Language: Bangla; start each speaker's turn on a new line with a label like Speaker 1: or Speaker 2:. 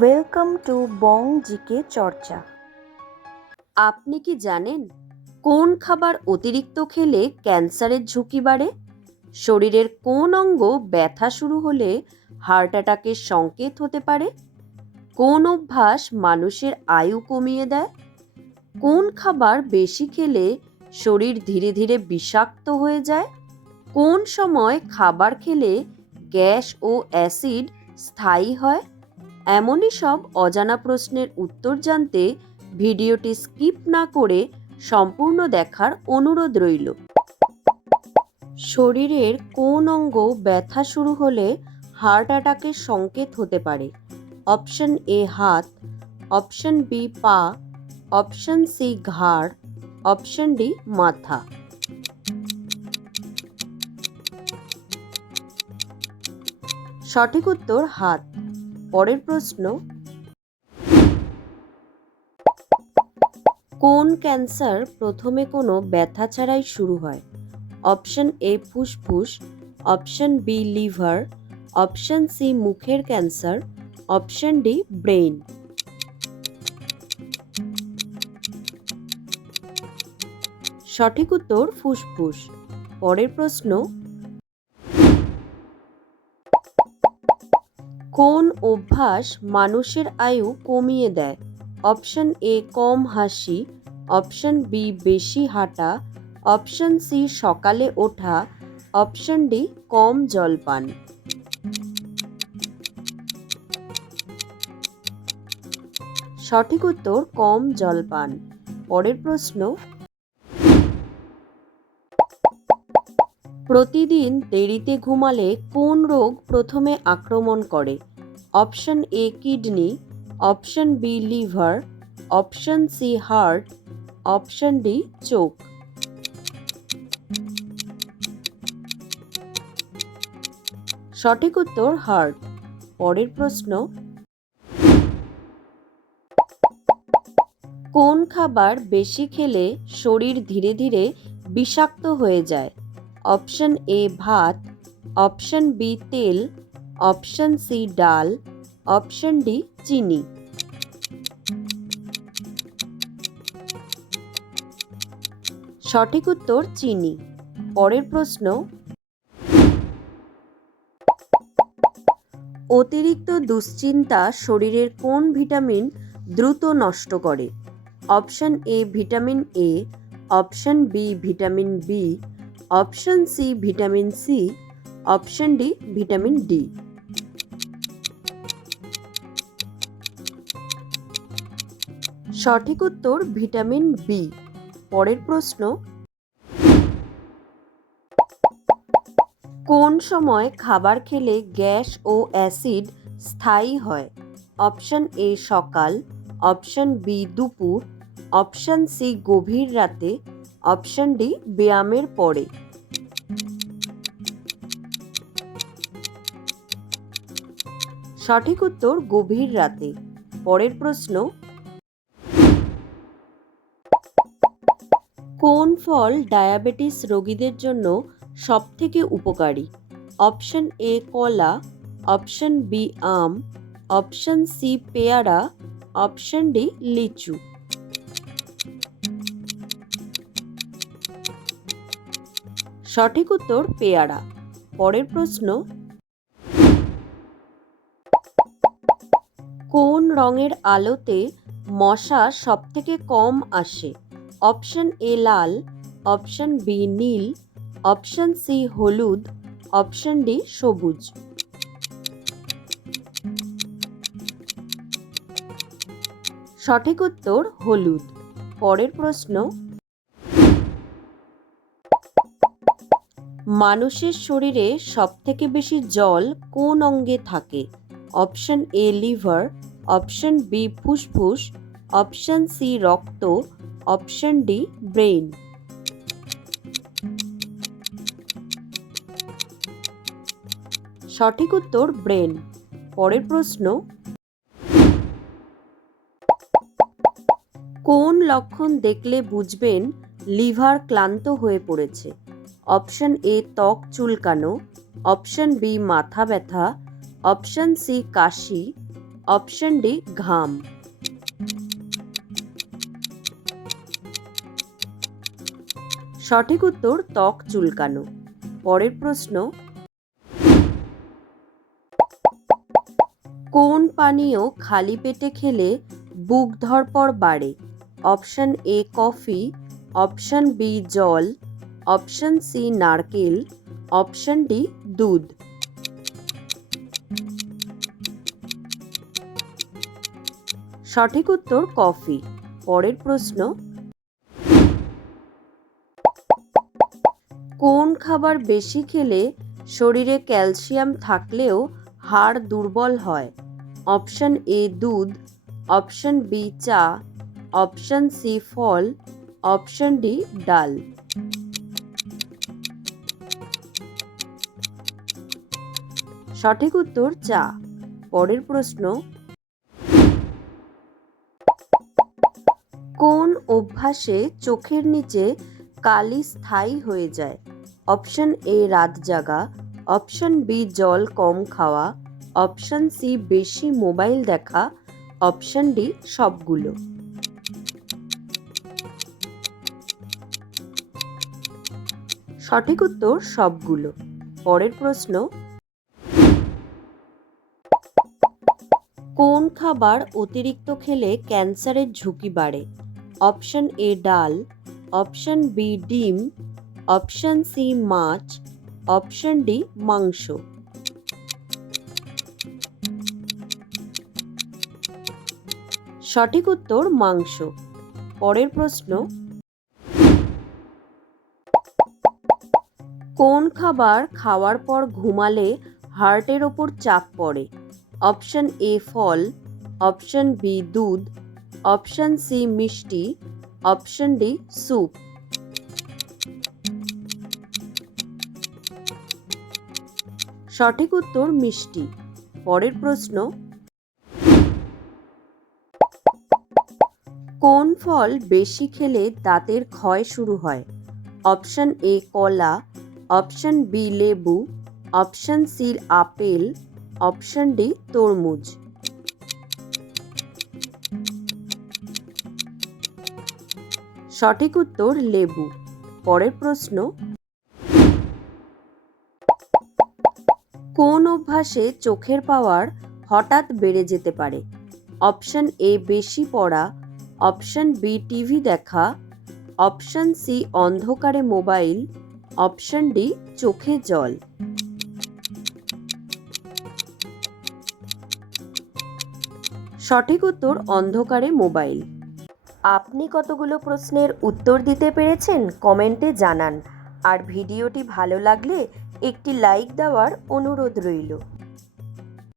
Speaker 1: ওয়েলকাম টু বং জিকে চর্চা
Speaker 2: আপনি কি জানেন কোন খাবার অতিরিক্ত খেলে ক্যান্সারের ঝুঁকি বাড়ে? শরীরের কোন অঙ্গ ব্যথা শুরু হলে হার্ট অ্যাটাকের সংকেত হতে পারে? কোন অভ্যাস মানুষের আয়ু কমিয়ে দেয়? কোন খাবার বেশি খেলে শরীর ধীরে ধীরে বিষাক্ত হয়ে যায়? কোন সময় খাবার খেলে গ্যাস ও অ্যাসিড স্থায়ী হয়? এমনই সব অজানা প্রশ্নের উত্তর জানতে ভিডিওটি স্কিপ না করে সম্পূর্ণ দেখার অনুরোধ রইল। শরীরের কোন অঙ্গ ব্যথা শুরু হলে হার্ট অ্যাটাকের সংকেত হতে পারে? অপশন এ হাত, অপশন বি পা, অপশন সি ঘাড়, অপশন ডি মাথা। সঠিক উত্তর হাত। পরের প্রশ্ন, কোন ক্যান্সার প্রথমে কোনো ব্যথা ছাড়াই শুরু হয়? অপশন এ ফুসফুস, option B liver, option C মুখের ক্যান্সার, অপশন ডি ব্রেইন। সঠিক উত্তর ফুসফুস। পরের প্রশ্ন অভ্যাস মানুষের আয়ু কমিয়ে দেয়। অপশন এ কম হাসি, অপশন বি বেশি হাঁটা, অপশন সি সকালে ওঠা, অপশন ডি কম জলপান। সঠিক উত্তর কম জলপান। পরের প্রশ্ন। প্রতিদিন দেরিতে ঘুমালে কোন রোগ প্রথমে আক্রমণ করে? Option A kidney, option B liver, option C heart, option D চোখ। সঠিক উত্তর হার্ট। পরের প্রশ্ন, কোন খাবার বেশি খেলে শরীর ধীরে ধীরে বিষাক্ত হয়ে যায়? অপশন এ ভাত, অপশন বি তেল, অপশন সি ডাল অপশন ডি, চিনি। সঠিক উত্তর, চিনি। পরের প্রশ্ন, অতিরিক্ত দুশ্চিন্তা শরীরের কোন ভিটামিন দ্রুত নষ্ট করে? Option A, vitamin A, option B, vitamin B, option C, vitamin C, option D, vitamin D. সঠিক উত্তর ভিটামিন বি পরের প্রশ্ন, কোন সময় খাবার খেলে গ্যাস ও অ্যাসিড স্থায়ী হয়? অপশন এ সকাল। অপশন বি দুপুর। অপশন সি গভীর রাতে। অপশন ডি ব্যায়ামের পরে। সঠিক উত্তর, গভীর রাতে। পরের প্রশ্ন কোন ফল ডায়াবেটিস রোগীদের জন্য সবথেকে উপকারী? অপশন এ কলা, অপশন বি আম, অপশন সি পেয়ারা, অপশন ডি লিচু। সঠিক উত্তর পেয়ারা। পরের প্রশ্ন, কোন রঙের আলোতে মশা সবথেকে কম আসে? অপশন এ লাল, অপশন বি নীল, অপশন সি হলুদ, অপশন ডি সবুজ। সঠিক উত্তর হলুদ। পরের প্রশ্ন, মানুষের শরীরে সবথেকে বেশি জল কোন অঙ্গে থাকে? Option A liver, option B ফুসফুস, অপশন সি রক্ত অপশন ডি, ব্রেইন। সঠিক উত্তর ব্রেন পরের প্রশ্ন, কোন লক্ষণ দেখলে বুঝবেন লিভার ক্লান্ত হয়ে পড়েছে? অপশন এ, ত্বক চুলকানো। অপশন বি, মাথা ব্যথা। অপশন সি, কাশি। অপশন ডি, ঘাম। সঠিক উত্তর ত্বক চুলকানো। পরের প্রশ্ন, কোন পানীয় খালি পেটে খেলে বুক ধরপর বাড়ে? Option A coffee, option B জল, অপশন সি নারকেল, অপশন ডি দুধ। সঠিক উত্তর কফি। পরের প্রশ্ন খাবার বেশি খেলে শরীরে ক্যালসিয়াম থাকলেও হাড় দুর্বল হয়। অপশন এ দুধ, অপশন বি চা, অপশন সি ফল, অপশন ডি ডাল। সঠিক উত্তর চা। পরের প্রশ্ন। কোন অভ্যাসে চোখের নিচে কালি স্থায়ী হয়ে যায়? অপশন এ রাত জাগা, অপশন বি জল কম খাওয়া, অপশন সি বেশি মোবাইল দেখা, অপশন ডি সবগুলো। সঠিক উত্তর সবগুলো। পরের প্রশ্ন, কোন খাবার অতিরিক্ত খেলে ক্যান্সারের ঝুঁকি বাড়ে? অপশন এ ডাল, অপশন বি ডিম অপশন সি মাছ অপশন ডি মাংস সঠিক উত্তর, মাংস। পরের প্রশ্ন, কোন খাবার খাওয়ার পর ঘুমালে হার্টের ওপর চাপ পড়ে? অপশন এ ফল। অপশন বি দুধ। অপশন সি মিষ্টি। অপশন ডি স্যুপ সঠিক উত্তর মিষ্টি। পরের প্রশ্ন, কোন ফল বেশি খেলে দাঁতের ক্ষয় শুরু হয়? অপশন এ কলা, অপশন বি লেবু, option C apple, option D তরমুজ। সঠিক উত্তর লেবু। পরের প্রশ্ন অভ্যাসে চোখের পাওয়ার হঠাৎ বেড়ে যেতে পারে। অপশন এ বেশি পড়া, অপশন বি টিভি দেখা, অপশন সি অন্ধকারে মোবাইল, অপশন ডি চোখে জল। সঠিক উত্তর অন্ধকারে মোবাইল। আপনি কতগুলো প্রশ্নের উত্তর দিতে পেরেছেন কমেন্টে জানান। আর ভিডিওটি ভালো লাগলে একটি লাইক দেওয়ার অনুরোধ রইল।